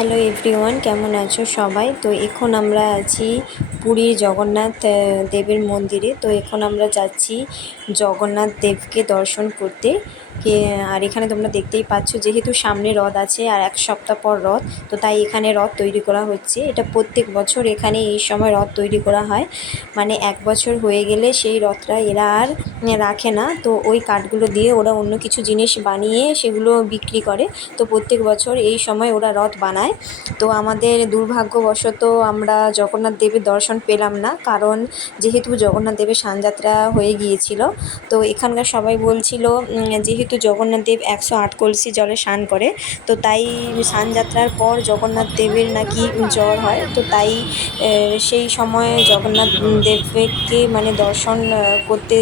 Hello everyone, কেমন আছো সবাই? তো এখন আমরা আছি পুরীর জগন্নাথ দেবের মন্দিরে। তো এখন আমরা যাচ্ছি জগন্নাথ দেবকে দর্শন করতে। আর এখানে তোমরা দেখতেই পাচ্ছ, যেহেতু সামনে রথ আছে আর এক সপ্তাহ পর রথ, তো তাই এখানে রথ তৈরি করা হচ্ছে। এটা প্রত্যেক বছর এখানে এই সময় রথ তৈরি করা হয়। মানে এক বছর হয়ে গেলে সেই রথটা এরা আর রাখে না, তো ওই কাঠগুলো দিয়ে ওরা অন্য কিছু জিনিস বানিয়ে সেগুলো বিক্রি করে। তো প্রত্যেক বছর এই সময় ওরা রথ বানায়। তো আমাদের দুর্ভাগ্যবশত আমরা জগন্নাথ দেবের দর্শন পেলাম না, কারণ যেহেতু জগন্নাথ দেবের স্নানযাত্রা হয়ে গিয়েছিল। তো এখানকার সবাই বলছিল, যেহেতু জগন্নাথ দেব 108 কলসি জলে স্নান করে, তো তাই স্নানযাত্রার পর জগন্নাথ দেবের নাকি জ্বর হয়। তো তাই সেই সময় জগন্নাথ দেবকে মানে দর্শন করতে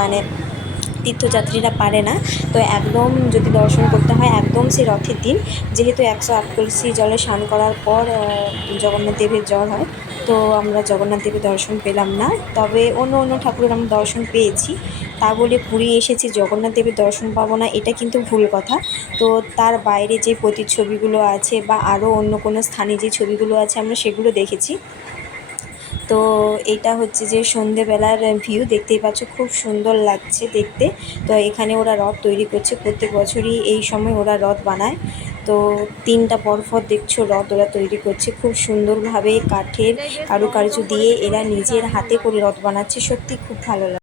মানে তীর্থযাত্রীরা পারে না। তো একদম যদি দর্শন করতে হয় একদম সেই রথের দিন, যেহেতু 108 কলসি জলে স্নান করার পর জগন্নাথ দেবের জ্বর হয়। তো আমরা জগন্নাথ দেবের দর্শন পেলাম না, তবে অন্য অন্য ঠাকুরের আমরা দর্শন পেয়েছি। তা বলে পুরী এসেছি জগন্নাথ দেবের দর্শন পাবো না, এটা কিন্তু ভুল কথা। তো তার বাইরে যে প্রতিচ্ছবিগুলো আছে বা আরও অন্য কোনো স্থানে যে ছবিগুলো আছে আমরা সেগুলো দেখেছি। তো এইটা হচ্ছে যে সন্ধেবেলার ভিউ, দেখতেই পাচ্ছ খুব সুন্দর লাগছে দেখতে। তো এখানে ওরা রথ তৈরি করছে, প্রত্যেক বছরই এই সময় ওরা রথ বানায়। তো 3টা পরপর দেখছো রথ ওরা তৈরি করছে, খুব সুন্দরভাবে কাঠের কারুকার্য দিয়ে এরা নিজের হাতে করে রথ বানাচ্ছে, সত্যি খুব ভালো লাগে।